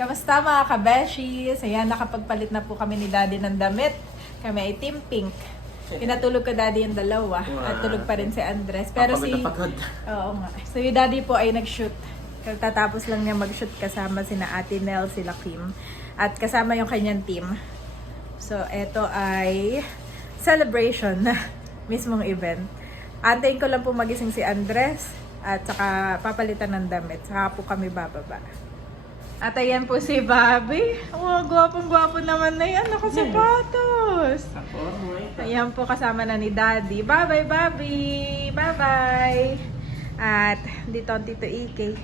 Kamusta mga kabeshis? Ayan, nakapagpalit na po kami ni Daddy ng damit. Kami ay Team Pink. Pinatulog ko Daddy yung dalawa. At tulog pa rin si Andres. Pero oo nga. So yung Daddy po ay nag-shoot. Tatapos lang niya mag-shoot kasama sina Ate Nel, sila Kim. At kasama yung kanyang team. So eto ay celebration na mismong event. Antayin ko lang po magising si Andres. At saka papalitan ng damit. Saka po kami bababa. At ayan po si Bobby. Oh, gwapong-gwapo naman na yan. Nakasapatos. Ayan po kasama na ni Daddy. Bye-bye, Bobby! Bye-bye! At dito ang Tito Ike.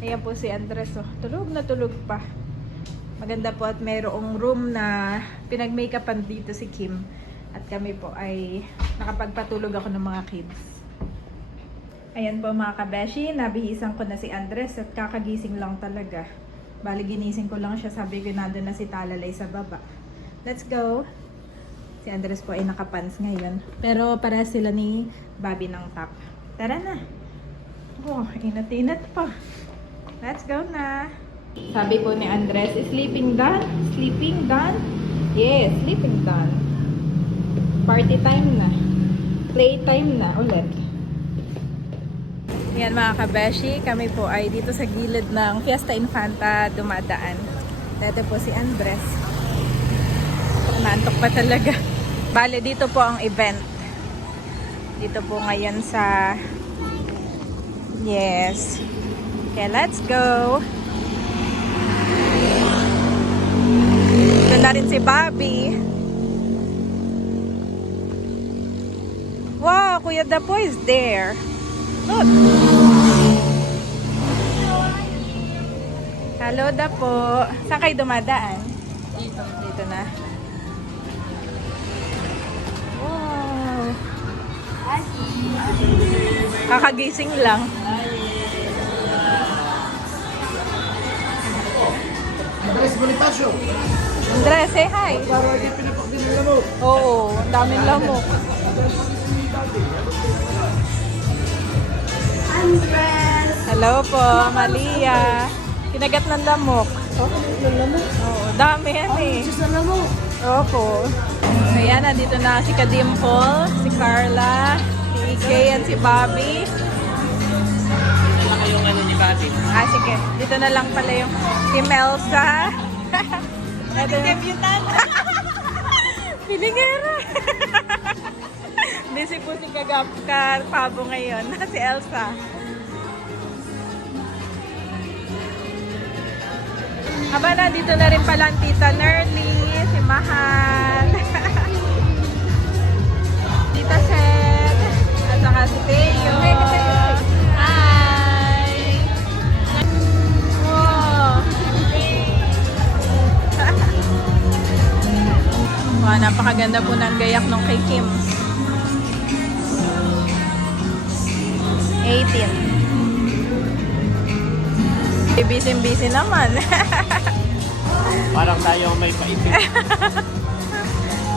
Ayan po si Andres. Oh. Tulog na tulog pa. Maganda po at mayroong room na pinag-makeupan dito si Kim. At kami po ay nakapagpatulog ako ng mga kids. Ayan po mga kabeshi. Nabihisan ko na si Andres at kakagising lang talaga. Bali, ginising ko lang siya. Sabi ko, nandun na si Talalay sa baba. Let's go! Si Andres po ay nakapants ngayon. Pero para sila ni Bobby ng top. Tara na! Oh, inat-inat pa. Let's go na! Sabi po ni Andres, sleeping done? Sleeping done? Yes, sleeping done. Party time na. Playtime na ulit. Yan mga kabeshi, kami po ay dito sa gilid ng Fiesta Infanta dumadaan. Dito po si Andres. Naantok pa talaga. Bale, dito po ang event. Dito po ngayon sa... Yes. Okay, let's go. Ito na rin si Bobby. Wow, Kuya Dapo is there. Look. Hello Dapo. Saan kayo dumadaan? Dito. Dito na. Wow. Kakagising lang. Andres Bonifacio. Andres, say hi. Oo, ang daming lamok. Andres! Hello po, Malia. Kinagat ng lamok. Oo, dami yan eh. Sa lamok. Opo. Ayan, nandito na si Kadimple, si Carla, si Ike, and si Bobby. Wala kayong ano ni Bobby. Ah, sige. Dito na lang pala yung Team Elsa. Debutant. Pilingera. Busy po si Pabo ngayon. Si Elsa. Aba, nandito na rin pala ang Tita Nerly, si Mahal. Tita Shed, at saka si Teo. Hi! Wow! Wow, napakaganda po ng gayak nung kay Kim. 18. Busy naman. Parang tayo may paipig.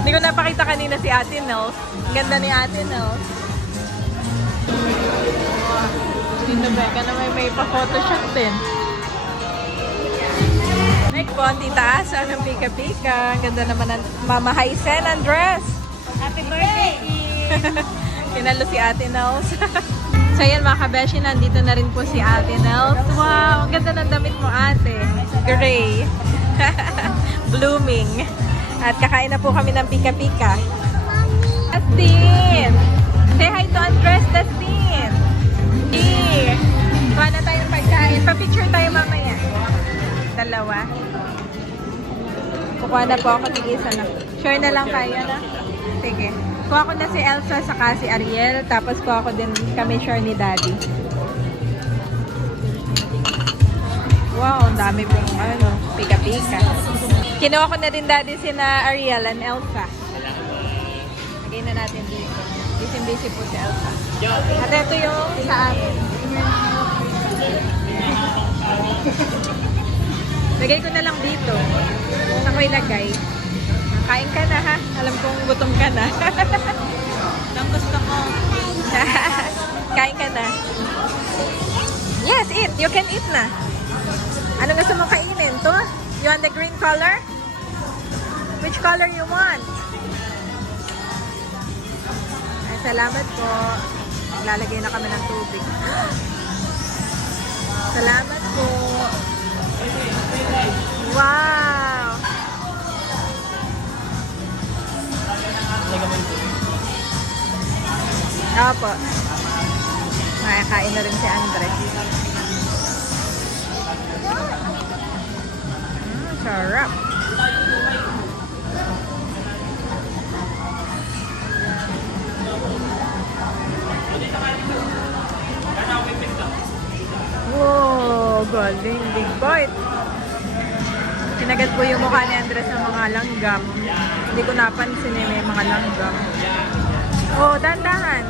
Hindi ko napakita kanina si Ate Nels. Ang ganda ni Ate Nels. Wow. Dito Becca na may pa-photoshoot din. Next po, ang Tita Asa ng Pika-Pika. Ang ganda naman ng Mama Hysen ang dress. Happy birthday! Tinalo si Ate Nels. So yan mga kabeshi, nandito na rin po si Ate Nels. Wow, ang ganda ng damit mo ate. Gray. Blooming. At kakain na po kami ng pika-pika. Dustin! Say hi to Andres, Dustin! Hey! Kuha na tayong pagkain. Pa-picture tayo mamaya. Dalawa. Kukuha na po ako, tig-isa na. Share na lang tayo na. Sige. Kuha ko na si Elsa saka si Ariel. Tapos kuha ko din kami share ni Daddy. Wow, ang dami pong ano, pika-pika. Kinuha ko na din Daddy sina Ariel and Elsa. Lagay na natin dito. Busy po si Elsa. At ito yung sa amin. Lagay ko na lang dito. Saan ko ilagay? Kain ka na ha. Alam kong gutom ka na. Ang gusto ko. Kain ka na. Yes, eat. You can eat na. Ano gusto mong kainin? to? You want the green color? Which color you want? Ay, salamat po. Lalagay na kami ng tubig. Salamat po. Wow! Opo. Makakain na rin si Andres. Sarap. Wow, galing. Big bite. Kinagat po yung mukha ni Andres ng mga langgam. Hindi ko napansin eh, may mga langgam. Oh, dandahan.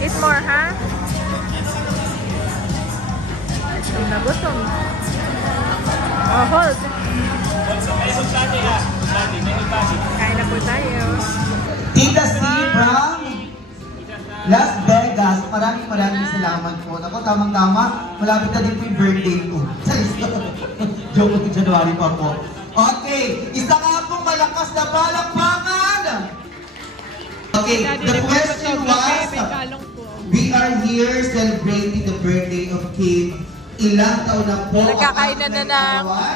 Eat more, ha? Gutom na gutom. Oh, hold. Kain na po tayo. Tita C from Las Vegas, maraming salamat po. Ako, tamang-tama, malapit na din po yung birthday ko. Joke ko, January pa po. Okay, isa nga pong malakas na palakpakan! Okay, the question was, we are here celebrating the birthday of Kim. Ilang taon na po Nagkakain na ng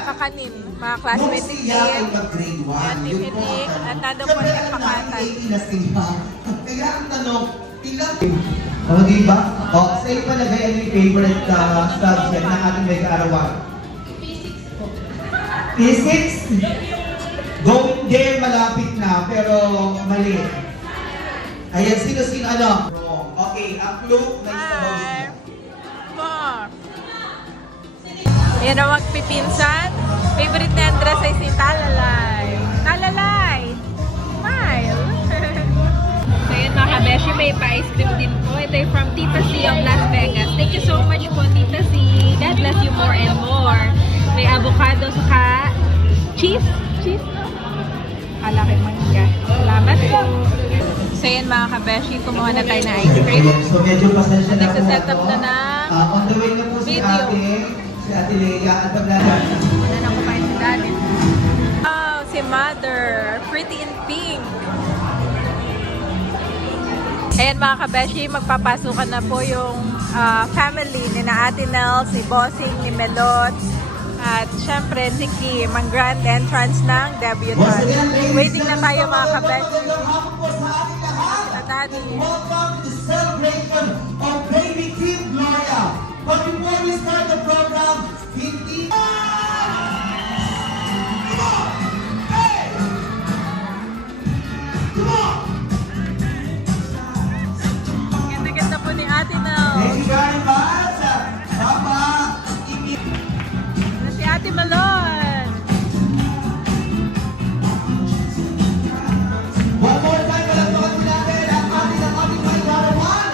kakanin. Mga classmates ni siya ay Kim. mag-grade 1. Yan, Yun po Tipinik. ang At tanong. nandun Siya po pala nagpakatan. naman ay inasiba. Kaya ang tanong, ilang... O, diba? O, sa iyo palagay ano yung favorite subject ng ating may kaarawan? Physics? Going there, malapit na, pero mali. Ayan, sino-sino ano? Wrong. Okay, ang clue, may sabaw siya. 4. Yan ang magpipinsan. Favorite ni Andres ay si Talalay. Talalay! Smile! So yun mga kabeshi, may pa-ice cream din po. Ito ay from Tita C of Las Vegas. Thank you so much po, Tita C. God bless you more and more. May avocado saka cheese. Cheese? Alaki mangga. Salamat po. So yun mga kabeshi, kumuha na tayo ng ice cream. So medyo pasensya na po Nagsaset up ako. na ng On the way na po si video. Ate Leia at paglalaan. Wala na kumain si Daddy. Oh, si Mother. Pretty in pink. Ayan mga kabeshi, magpapasukan na po yung family ni na Ate Nels, ni Bossing, ni Melot, at syempre si Kim, ang grand entrance ng debutant. Waiting na tayo mga kabeshi. Sa Daddy. Welcome to the celebration of Baby Kim Gloria. But before we start the program, hindi... Come on! Hey! Come on! Ganda-ganda po ni Ate Nels. Thank you very much! Papa! Na si Ate Malon. One more time, palagpakan din natin ang ating may karawan.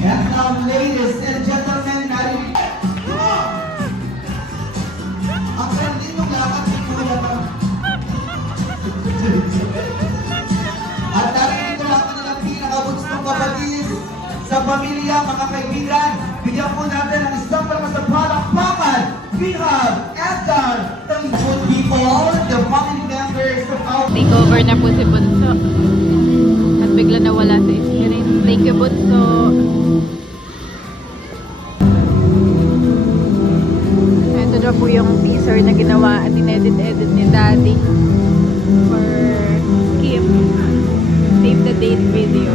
And now, ladies and gentlemen, narinig. Come on! Ang sarap din yung lakad ni Kuya pa. At narinig ko lang nilang pinakabunstong kapatid sa pamilya, mga kaibigan. Bigyan po natin ang isang malakas na palakpakan. We have Edgar, the good people, the family members of our... Take over na po si Bunso. At bigla nawala sa screen. Thank you, Bunso. Ito na po yung teaser na ginawa at in-edit-edit ni Daddy for Kim. Save the date video.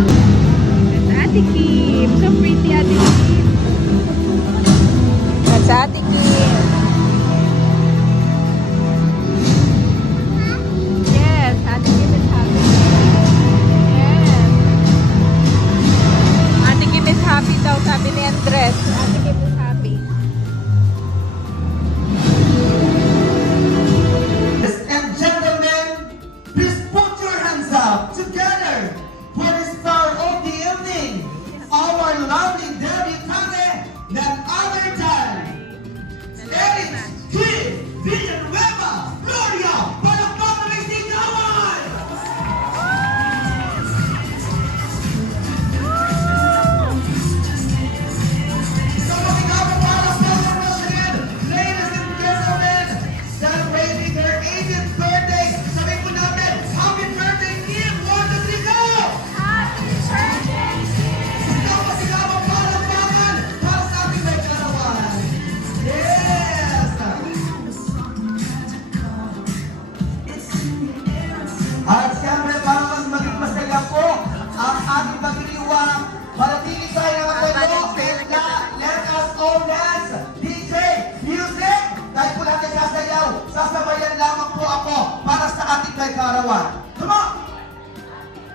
That's Ate Kim. So pretty, Ate Kim. That's Ate Kim. Yes, Ate Kim is happy. Yes. Ate Kim is happy daw, sabi ni Andres. Ate Kim is happy.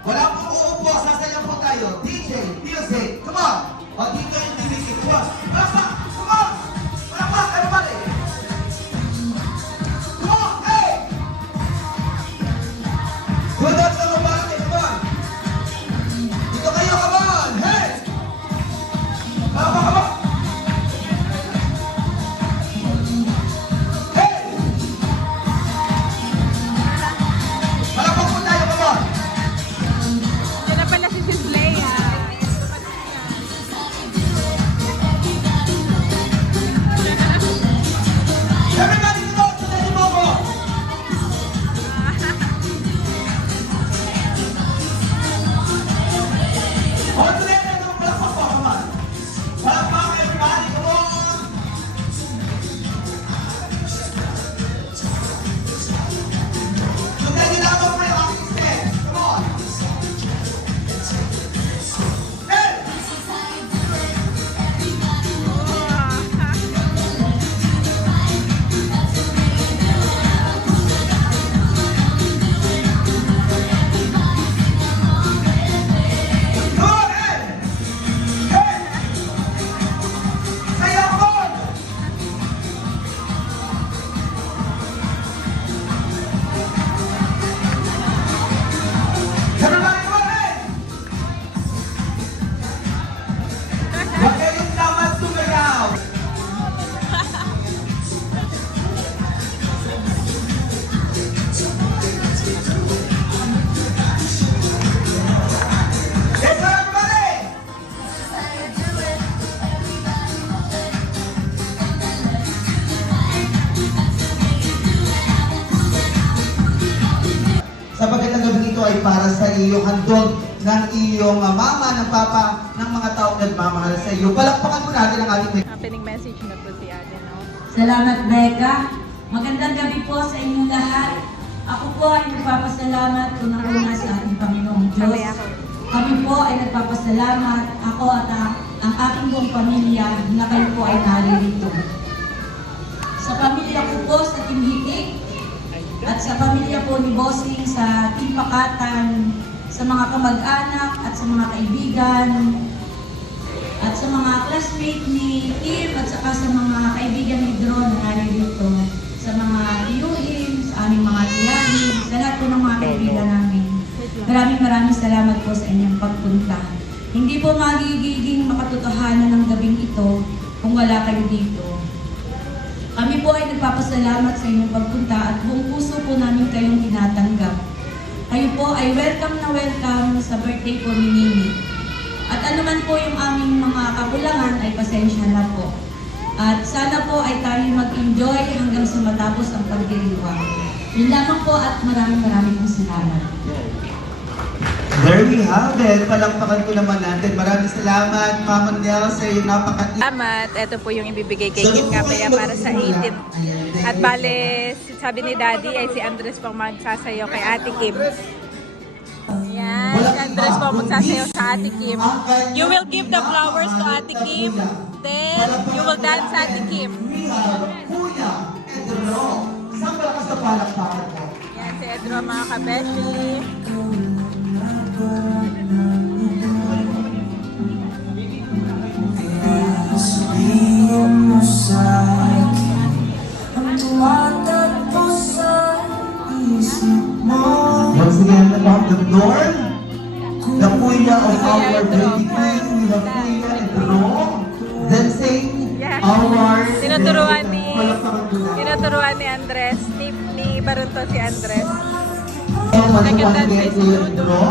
Wala pong uupo, sasayaw po tayo. DJ, music, come on! O, dito yung music, come on! Palakpak! Come on! Palakpak, everybody! Come on, hey! Good up sa mga come on! Dito kayo, come on! Hey! Palakpak, come on! Hey! Palakpak po tayo, come on! Yan na pala si Sis Leia. Everybody go to the Momo! All together, no, palakpak po, come on! Palakpak, everybody, come on! Sundan niyo lamang po yung aking step. Come on! Hey! Come on, hey! Hey! Sayaw, come on! Everybody, come on, hey! Huwag kayong dapat sumayaw! Yes, everybody! Sapagkat ang gabi ito ay para sa iyo, handog ng iyong mama, ng papa, ng mga taong nagmamahal sa iyo. Palakpakan po natin ang ating Opening message na po si Ate, no? Salamat, Becca. Magandang gabi po sa inyong lahat. Ako po ay nagpapasalamat unang-una sa ating Panginoong Diyos. Kami po ay nagpapasalamat, ako at ang aking buong pamilya na kayo po ay naririto. Sa pamilya ko po sa Timhitik at sa pamilya po ni Bossing sa Timpakatan, sa mga kamag-anak at sa mga kaibigan, at sa mga classmate ni Tim at saka sa mga kaibigan ni Dron na naririto, sa mga tiyuhin, sa aming mga tiyahin, sa lahat po ng mga kaibigan namin. Maraming salamat po sa inyong pagpunta. Hindi po magiging makatotohanan ng gabing ito kung wala kayo dito. Kami po ay nagpapasalamat sa inyong pagpunta at buong puso po namin kayong tinatanggap. Kayo po ay welcome na welcome sa birthday po ni Mimi. At anuman po yung aming mga kakulangan ay pasensya na po. At sana po ay tayo mag-enjoy hanggang sa matapos ang pagdiriwang. Yun lamang po at maraming pong salamat. There we have it. Palakpakan ko naman natin. Maraming salamat, Mama Nel, sa iyong napaka- Salamat. Ito po yung ibibigay kay Kim Kapaya para sa 18. At bale, sabi ni Daddy ay si Andres pong magsasayo kay Ate Kim. Yan, si Andres po magsasayo sa Ate Kim. You will give the flowers to Ate Kim, then you will dance Ate Kim. Kuya, Edro. Saan ba ka sa palakpakan mo? Yan, si Edro mga kabeshi. Sabihin mo sa akin ang tumatakbo sa isip mo. Once again, about the Lord, the Kuya of our baby queen, the Kuya Edro, then sing our... Tinuturuan ni Andres, ni Barunto si Andres. Once Second dance again, is Kuya Ludo. Edro.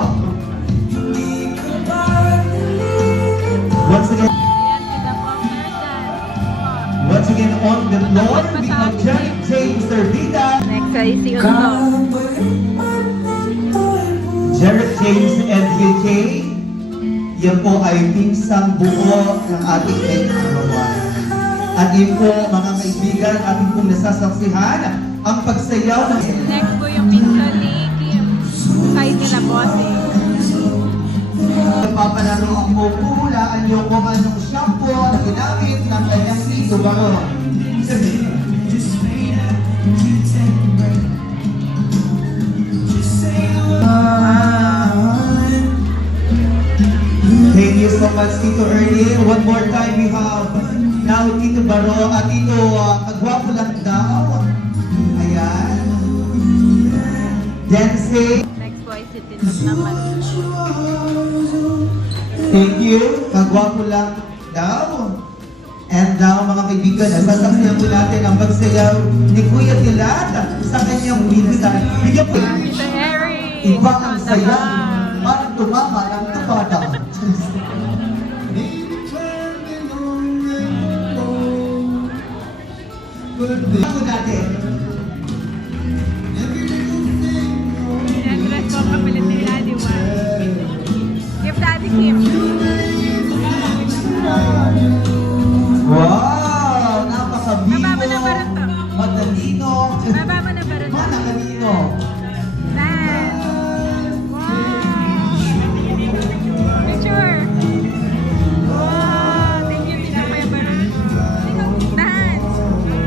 Once again, Ayan, kita po ang third dance. once again, on the Lord, we have Janet James Servida, Next ay si Undo. Jared James and UK. Yan po ay pinsang buo ng ating nag-arawan. At yun po, mga kaibigan, ating pong nasasaksihan ang pagsayaw ng... Next po yung pinto ni Kim. Side nila bossing. Papanaro ang pupulaan niyo kung anong shampoo na ginamit ng kanyang tito baron. Tito Baro at Tito Kagwapo lang daw. Ayan. Dancing. Next po ay si Tinot naman. Thank you. Kagwapo lang daw. And now, mga kaibigan, nasasaksihan po natin ang pagsayaw ni Kuya Dilata sa kanyang pinsan. Bigyan po. Mr. Eric! Iba ang saya. Parang tumama ng tupada. Ako natin. Andres po kapilit ni Daddy Juan. Give Daddy Kim. Wow! Napakabibo! Baba mo na ba rin to? Matalino! Baba mo na ba rin? Manakalino! Dance! Wow! Picture! Wow! Thank you, Tita Kuya Baron. Dance!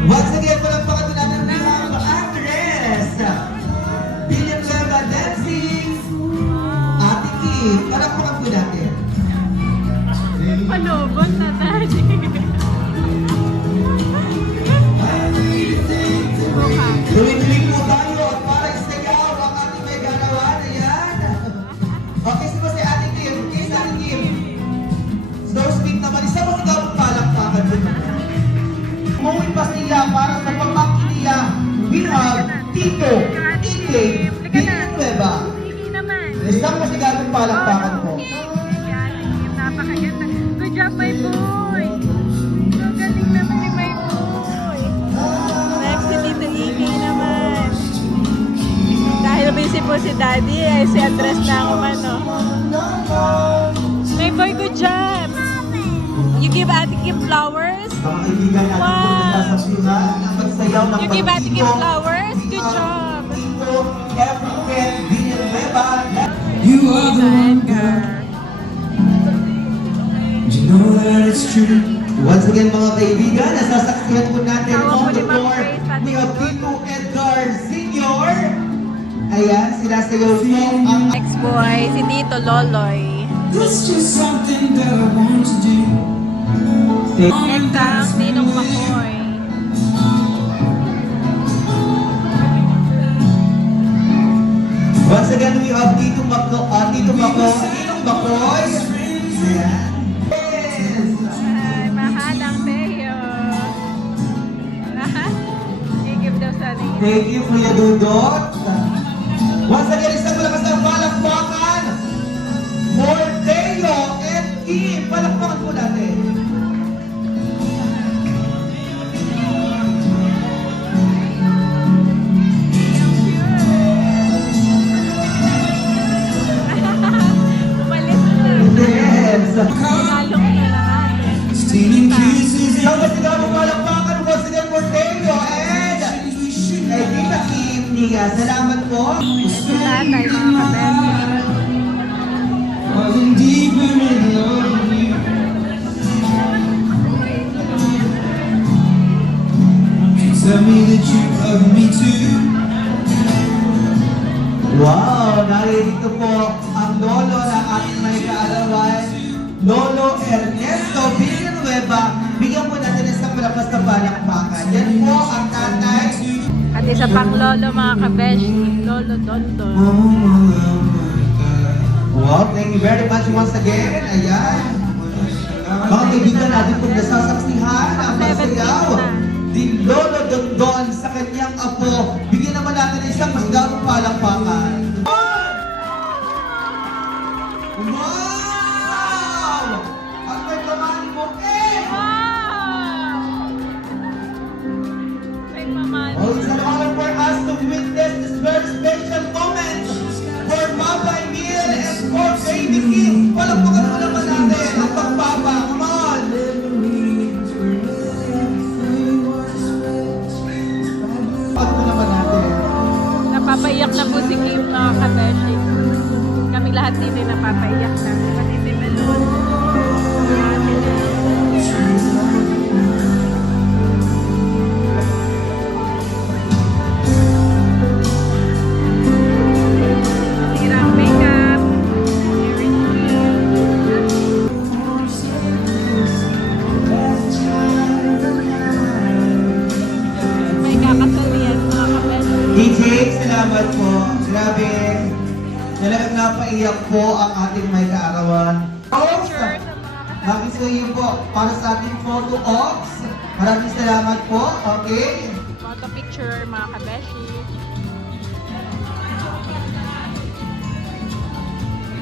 Once again, walang pakatunanan ng mga actress! William Leva dancing! Ate Kim! Talakpakan po natin. Palubot na Daddy. Tuloy-tuloy po tayo at para isayaw ang ating may ganawan. Ayan! Okay, sino si Ate Kim? Okay, si Ate Kim. Slow speed naman. Isa mo sigaw ang palakpakan dun. Umuwi pa sila para sa pamangkin niya. We have Tito, Ike, Villanueva. Hindi naman. Isang masigaw ang palakpakan po. Yan, napakaganda. Good job, my boy! So galing naman ni my boy. Next si Tito Ike naman. Dahil busy po si Daddy, ay si Andres na ako man, no? My boy, good job! You give Ate Kim flowers? Mga kaibigan natin po nasasaksihan ng pagsayaw ng You give Ate Kim pagtito. flowers? Good job! Tito, Efren, Villanueva. You are the one, girl. You know that it's true. Once again mga kaibigan, nasasaksihan po natin Tawa on po the ni Ma'am floor. Grace, Ate We have Odon. Tito Edgar Sr. Ayan, sinasayaw po ang... Next boy, si Tito Loloy. It's just something that I want to do. Next ang Ninong Makoy. Once again, we have Tito Mako, Ninong Makoy. Ayan. Yes! Ay, mahalang Teo. I-give daw sa atin. Thank you, Kuya Dudot. Once again, isang malakas na palakpakan. Morteo and Kim. Palakpakan po natin. Umalis na. Yes! Lalong na lang. Stealing kisses Sa masigaw mo palakpakan, once again, Morteo and kay Tita Kim Nia. Salamat po. Si tatay, mga kabel. falling deeper in love with you. You tell me that you love me too. Wow! Narito po ang lolo ng ating may kaarawan, Lolo Ernesto Villanueva. Bigyan po natin isang malakas na palakpakan. Yan po ang tatay. At isa pang lolo, mga kabesh. Lolo Dondon. Wow, thank you very much once again. Ayan. Mga kaibigan natin kung nasasaksihan ang pagsayaw ni Lolo Dondon sa kanyang apo. Bigyan naman natin ng isang masigawang palakpakan. Wow! Ang may kamali mo eh! Wow! May mamali. Oh, it's an honor for us to witness this very special moment for Papa Emil and for Baby Kim. Palakpakan mo naman natin ang pagpapa. Come on! Palakpakan mo naman natin. Napapaiyak na po si Kim, mga kabesh. Kami lahat dito napapaiyak na. Pati si Melon. Sirang makeup. Everything. Talagang napaiyak po ang ating may kaarawan. Picture sa mga kasama. Makisuyo po para sa ating photo ops. Maraming salamat po. Okay. Photo picture, mga kabeshi.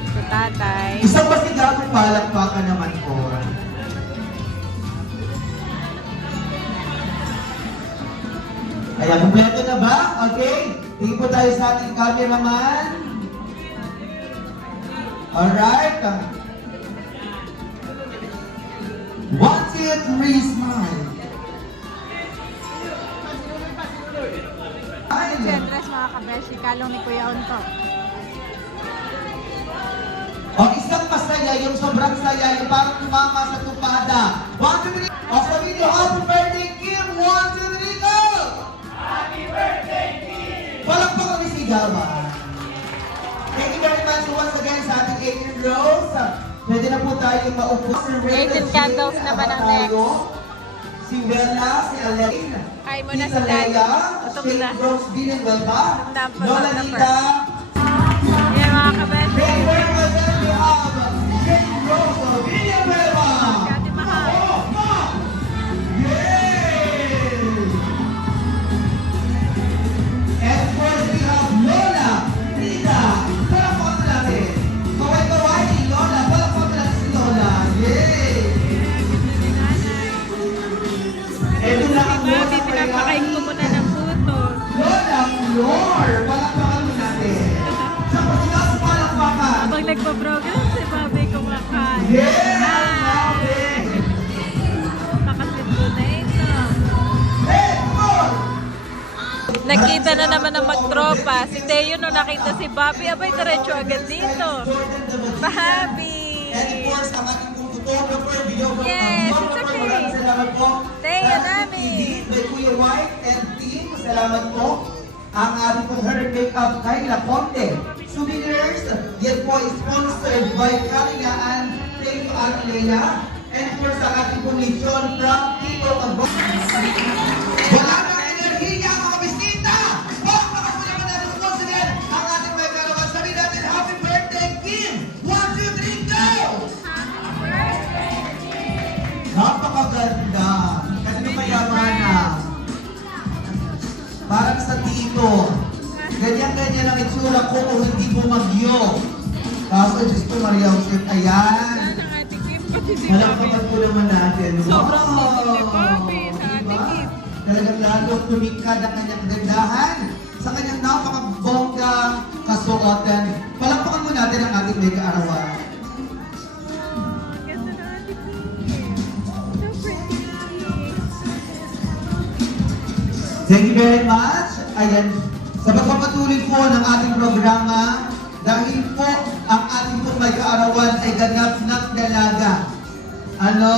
Sa tatay. Isang masigabong palakpakan naman po. Ayan, kumpleto na ba? Okay. Tingin po tayo sa ating cameraman. Alright. 1, 2, 3, smile. Si Andres, mga kabeshi. Kalong ni Kuya Unto. O isang masaya, yung sobrang saya, yung parang tumama sa tupada. 1, 2, 3. O sa video, happy birthday, Kim! 1, 2, 3, go! Happy birthday, Kim! Palakpakan ni Sigawan. Thank you very much once again sa ating 18 rows. Pwede na po tayo maupo. 18 candles naman ang next. Si Bella, si Elaine, Ay mo na si si Daddy. Leia, Gutom Shane na. Rose, Bilinwell ba? Gutom na, Lola gutom na. Nita, Yan, mga kabeshi. Very well, we have Shane Rose, Bilinwell ba? Kati Mahal. And of course, we have Lola, Rita. Palakpakan natin. Kaway-kaway ni Lola. Palakpakan natin si Lola. Yay! Ito na ang Lola. Grabe, pinapakain ko muna ng puto. Lola Flor. Palakpakan mo natin. Sa pasigaw sa palakpakan. Habang nagpa-program, si Bobby kumakain. Yeah! Hi! Pakasit ko na ito. Hey, come on! Nakita na naman ng magtropa. Si Teo nung nakita si Bobby, abay diretso agad dito. Bobby! And of course, ang ating pong photographer, videographer, Yes, it's photographer, okay. maraming salamat po. Teo Sa namin. TV, by Kuya White and team, salamat po. Ang ating pong hair and makeup kay Laconte. Souvenirs, yan po is sponsored by Kalingaan. Thank you, Ate Leia. And of course, ang ating pong lechon from Tito Abon. Wala na enerhiya mga bisita! Palakpakan mo naman natin once again ang ating may karawan. Sabihin natin, happy birthday, Kim! 1, 2, 3, go! Napakaganda. Kasi mayaman na. Parang sa tito. Ganyan-ganyan ang itsura ko kung hindi bumagyo. Kaso, Diyos ko, Maria Joseph, ayan. Ang ating Kim, pati si Malakpakan po naman natin. Sobrang Wow! love ni Bobby sa ating Diba? Kim. Talagang lalo tumingkad ang kanyang gandahan sa kanyang napakabongga kasuotan. Palakpakan mo natin ang ating may kaarawan. Ganda na ating Kim. So pretty. Thank you very much. Ayan, sa pagpapatuloy po ng ating programa, dahil po ang ating pong may kaarawan ay ganap ng dalaga. Ano?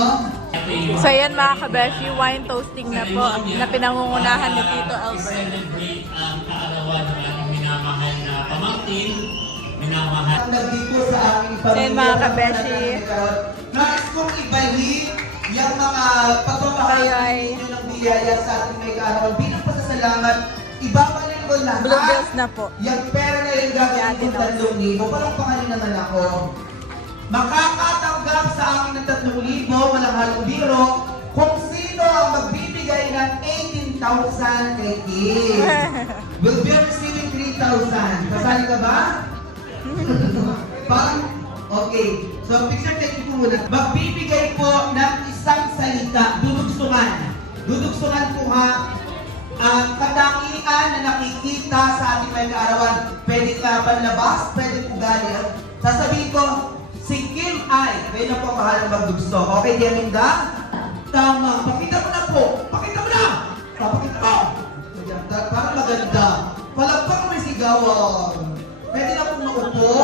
So yan mga kabeshi, wine toasting na po na pinangungunahan ni Tito Albert. Celebrate ang kaarawan ng aming minamahal na pamangkin, minamahal. Ang nandito sa aming So yun, mga kabeshi. Nais kong ibalik yung mga pagmamahal Bye-bye. ninyo ng biyaya sa ating may kaarawan. Bilang pasasalamat, ibabalik ko lahat. Blue bills na po. Yung pera na yung gagawin ko 3,000. Parang pangalan naman ako. Makakatanggap sa akin ng 3,000, walang halong biro, kung sino ang magbibigay ng 18,000 kay Kim. Will be receiving 3,000. Kasali ka ba? Parang, okay. So, picture taking po muna. Magbibigay po ng isang salita, dudugsungan. Dudugsungan po ha, ang katangian na nakikita sa ating may kaarawan. Pwede ka panlabas, pwede ugali. Sasabihin ko, si Kim ay, kayo na po mahalang magdugso. Okay, Diaminda? Tama. Pakita mo na po. Pakita mo na! Pakita mo! Ayan, parang maganda. Palagpang may sigawan. Pwede na pong maupo.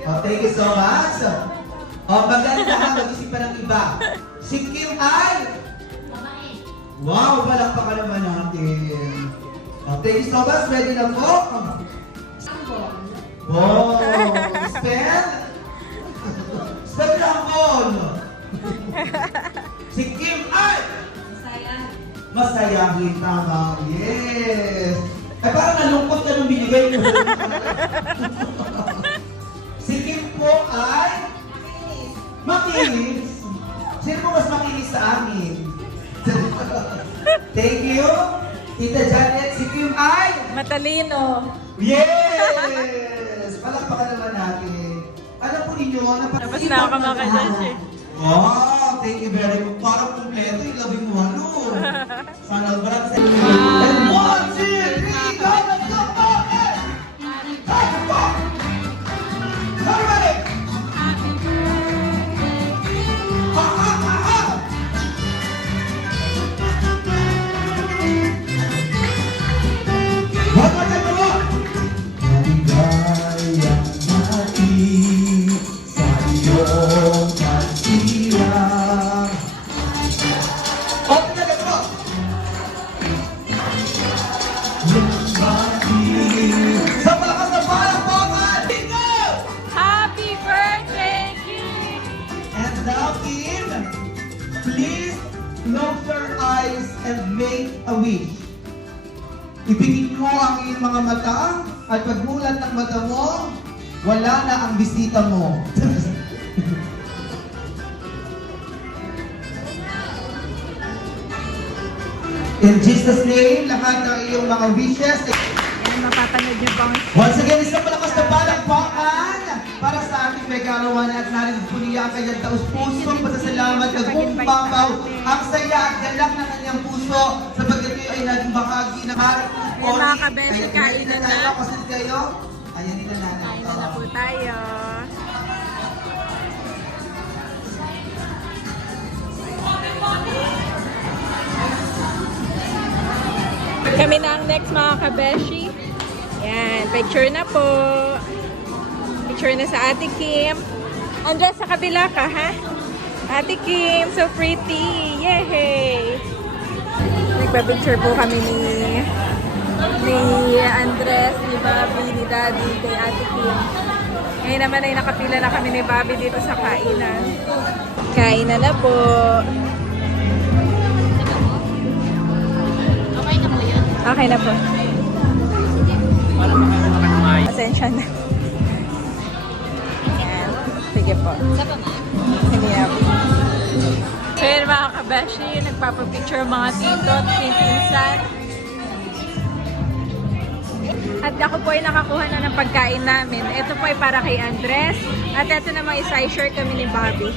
Oh, thank you so much. Oh, maganda ha, mag-isipan ng iba. Si Kim ay... Wow, palakpakan naman natin. Oh, thank you so much. Ready na po? Oh, spell? Spell Ramon. Si Kim ay... Masayahin, tama. Yes. Ay, parang nalungkot ka nung binigay mo. Si Kim po ay... Makinis. Sino po mas makinis sa amin? Thank you. Tita Janet, si Kim ay... Matalino. Yes! Palakpakan naman natin. Alam po ninyo, Tapos na ako kamakasya. Wow! Thank you very much. Parang kumpleto yung labing mo, ano? Sana albarang sa inyo. And 1, 2, 3, go! Let's go! Go! Time to go! Everybody! Ha, ha, ha, ha! One more time, come on! Maligayang natin sa iyong pagsilang. Open na lang po! Sa malakas na palakpakan! Go! Happy birthday, Kim! And now, Kim, please close your eyes and make a wish. Ipikit mo ang iyong mga mata at pagmulat ng mata mo, wala na ang bisita mo. In Jesus' name, lahat ng iyong mga wishes. Yan, mapapanood niyo po ang Once again, isang malakas na palakpakan para sa ating megalawan at narinig po niya ang kanyang taus-pusong pasasalamat at bumbabaw ang saya at galak ng kanyang puso sapagkat kayo ay naging bahagi ng harap ng Ayan, mga kabeshi, kainan na. tayo kasi kayo. Ayan nila natin. Kain na po tayo. Kami na ang next mga kabeshi. Yan, picture na po. Picture na sa Ate Kim. Andres, sa kabila ka, ha? Ate Kim, so pretty. Yay! Nagpa-picture po kami ni Andres, ni Bobby, ni Daddy, kay Ate Kim. Ngayon naman ay nakapila na kami ni Bobby dito sa kainan. Kainan na po. Okay na po. Pasensya na. Ayan. Sige po. Sige na po. So yun mga kabeshi, nagpapapicture mga tito at pinsan. At ako po ay nakakuha na ng pagkain namin. Ito po ay para kay Andres. At ito namang isa-share kami ni Bobby.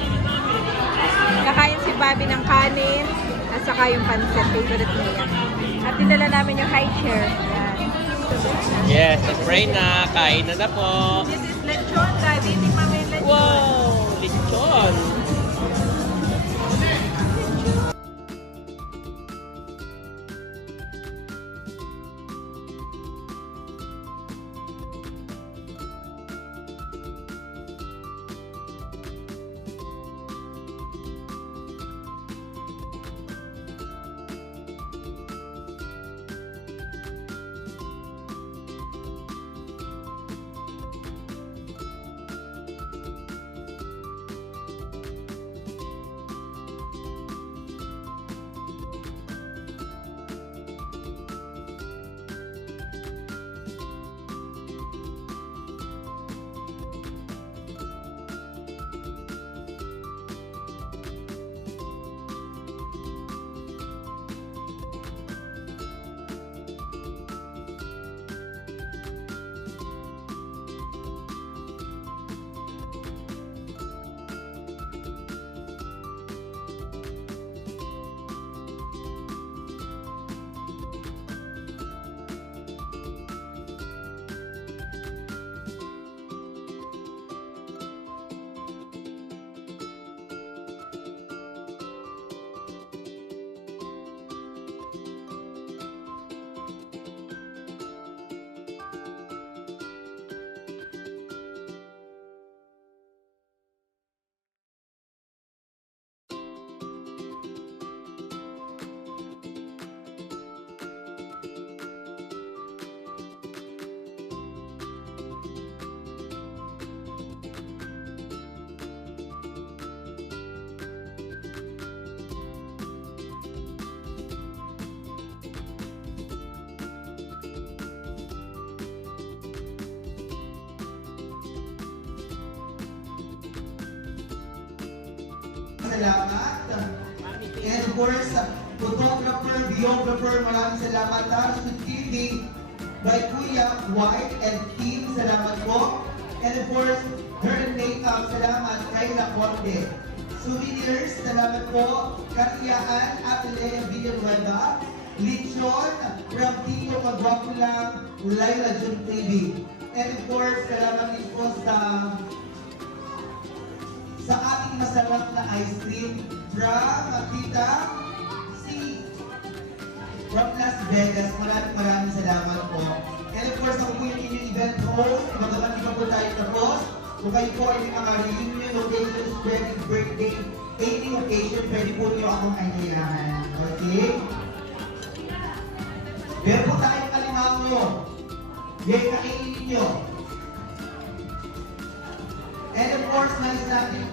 Nakain si Bobby ng kanin at saka yung pancit, favorite niya. At dinala namin yung high chair. Ayan. Yes, pray na. Kain na po. This is lechon, Daddy. Tingnan mo yung lechon. Wow! Lechon! salamat. And of course, photographer, videographer, maraming salamat. Tarsus TV by Kuya White and team, salamat po. And of course, hair and makeup, salamat kay Laconde. Souvenirs, salamat po. Kariyaan, Atilea Villanueva. Lechon, from Tito Magwapo lang, Laila Jun TV. And of course, salamat din po sa ating masarap na ice cream from Tita C. From Las Vegas. Maraming salamat po. And of course, ako po yung inyong event host. Magaman di pa po tayo tapos. Kung kayo po ay may mga reunion occasions, wedding, birthday, any occasion, pwede po niyo akong kailangan. Okay? Meron po tayong alimango. Yan, kainin ninyo. And of course, nais natin.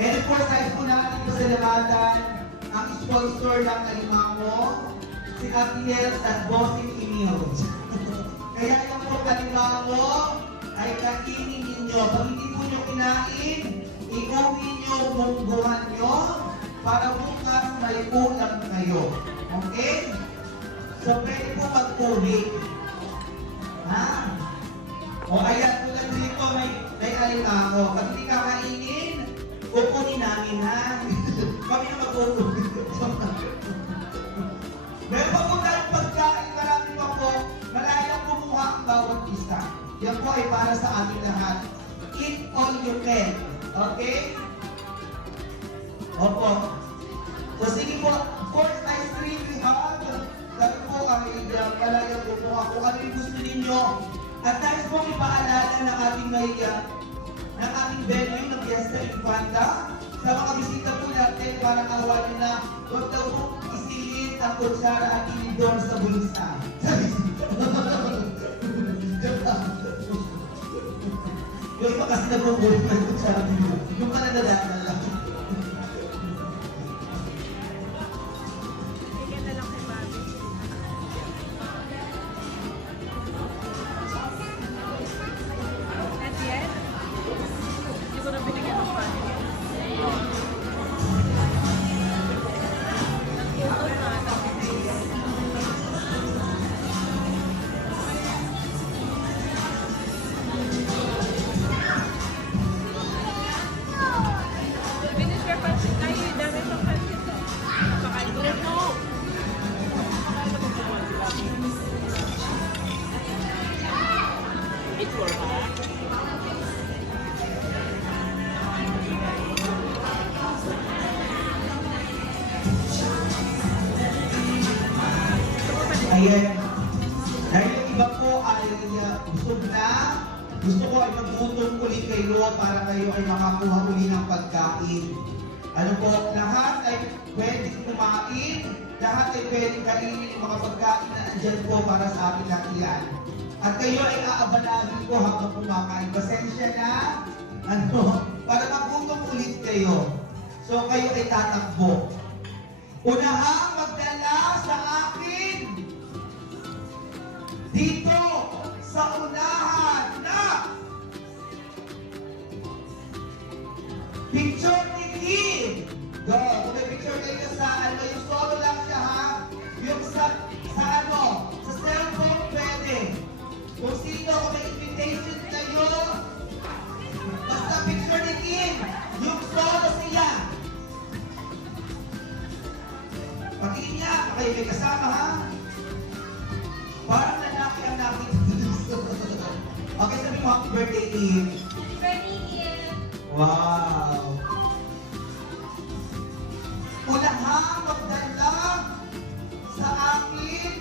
And of course, nais po natin pasalamatan ang sponsor ng alimango, si Atiel at Bossing Emil. Kaya yung po alimango ay kainin ninyo. Pag hindi po nyo kinain, iuwi nyo, mungguhan nyo, para bukas may ulam kayo. Okay? So, pwede po mag-uwi. Ha? O, ayan, tulad dito, may alimango. Pag hindi kakainin, kukunin namin, ha? Kami na mag-uwi. Meron pa po tayong pagkain, marami pa po. Malayang kumuha ang bawat isa. Yan po ay para sa ating lahat. Eat all you can. Okay? Opo. So, sige po. Course ice cream we have. Sabi po ang malayang kumuha kung ano yung gusto ninyo. At nais po ipaalala ng ating ng ating venue ng Fiesta Infanta. Sa mga bisita po natin, parang awa nyo na huwag daw po isilid ang kutsara at inidor sa bulsa. Yung iba kasi nag-ulit pa yung kutsara dito. Yung ka nadadaan lang. Bigyan na lang kay Bobby. Not yet? Hindi ko na binigyan ng pan. Finish your pancit. Ay, dami pang pancit. Pakain ko rin mo. Ayan. Dahil yung iba po ay busog na, gusto ko ay magutong ulit kayo para kayo ay makakuha uli ng pagkain. Ano po, lahat ay pwedeng kumain, lahat ay pwedeng kainin yung mga pagkain na andyan po para sa ating lahat yan. At kayo ay aabalahin ko habang kumakain. Pasensya na, para magutong ulit kayo. So kayo ay tatakbo. Unahang magdala sa akin dito sa unahan na picture ni Kim. Go, kung may picture kayo sa yung solo lang siya ha. Yung sa cellphone pwede. Kung sino, kung may invitation kayo, basta picture ni Kim, yung solo siya. Patingin niya, kayo may kasama ha. Parang lalaki ang nakita. Okay, sabi mo, happy birthday, Kim. Happy birthday, Kim! Wow! Unahang magdala sa akin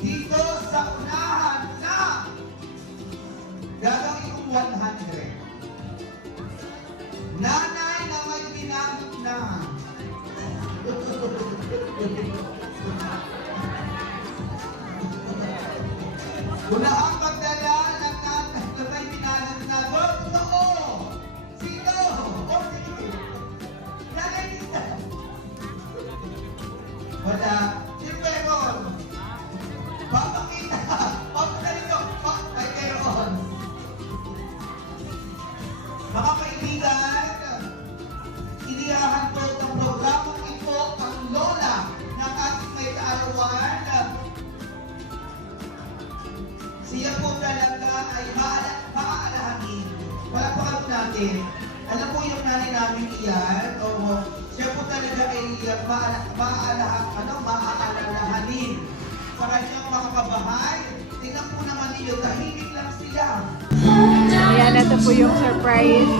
dito sa unahan na gagawin kong 100. Nanay na may ginamit na. Unahang magdala ng nanay na may ginamit na. Totoo! Sino? O sino? Nanay nila. Wala. Siyempre ron. Papakita. Papakita nyo. Ay, meron. Mga kaibigan, Siya po talaga ay maaalahanin. Palakpakan po natin. Alam po yung nanay namin iyan, o siya po talaga ay maaalalahanin sa kanyang mga kabahay. Tingnan po naman ninyo, tahimik lang sila. Ayan, ito po yung surprise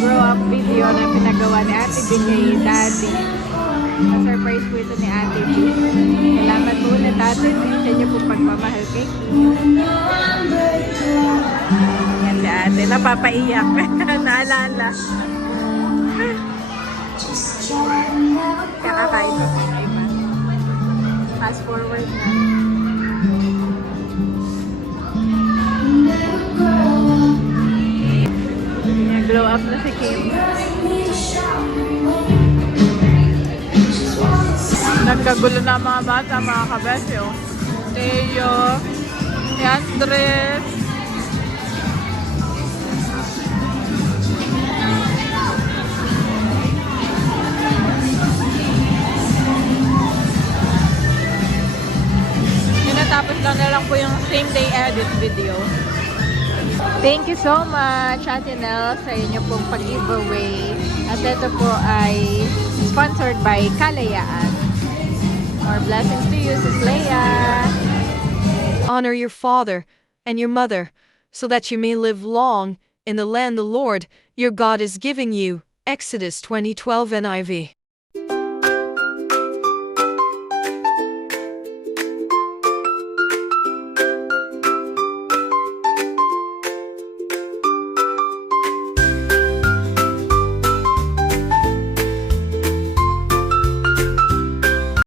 grow-up video na pinagawa ni Ate B kay Daddy. Na-surprise po ito ni Ate B. Salamat po ulit, Ate B, sa inyo po pagmamahal kay Kim. Yan si Ate, napapaiyak. Naalala. Kakakain ko sa iba. Fast forward na. Glow up na si Kim. Nagkagulo na ang mga bata, mga kabesyo. Teo, si Andres. Tinatapos lang po yung same day edit video. Thank you so much, Ate Nel, sa inyo pong pag-giveaway. At ito po ay sponsored by Kalayaan. More blessings to you, Sis Leia. Honor your father and your mother, so that you may live long in the land the Lord your God is giving you. Exodus 20:12 NIV.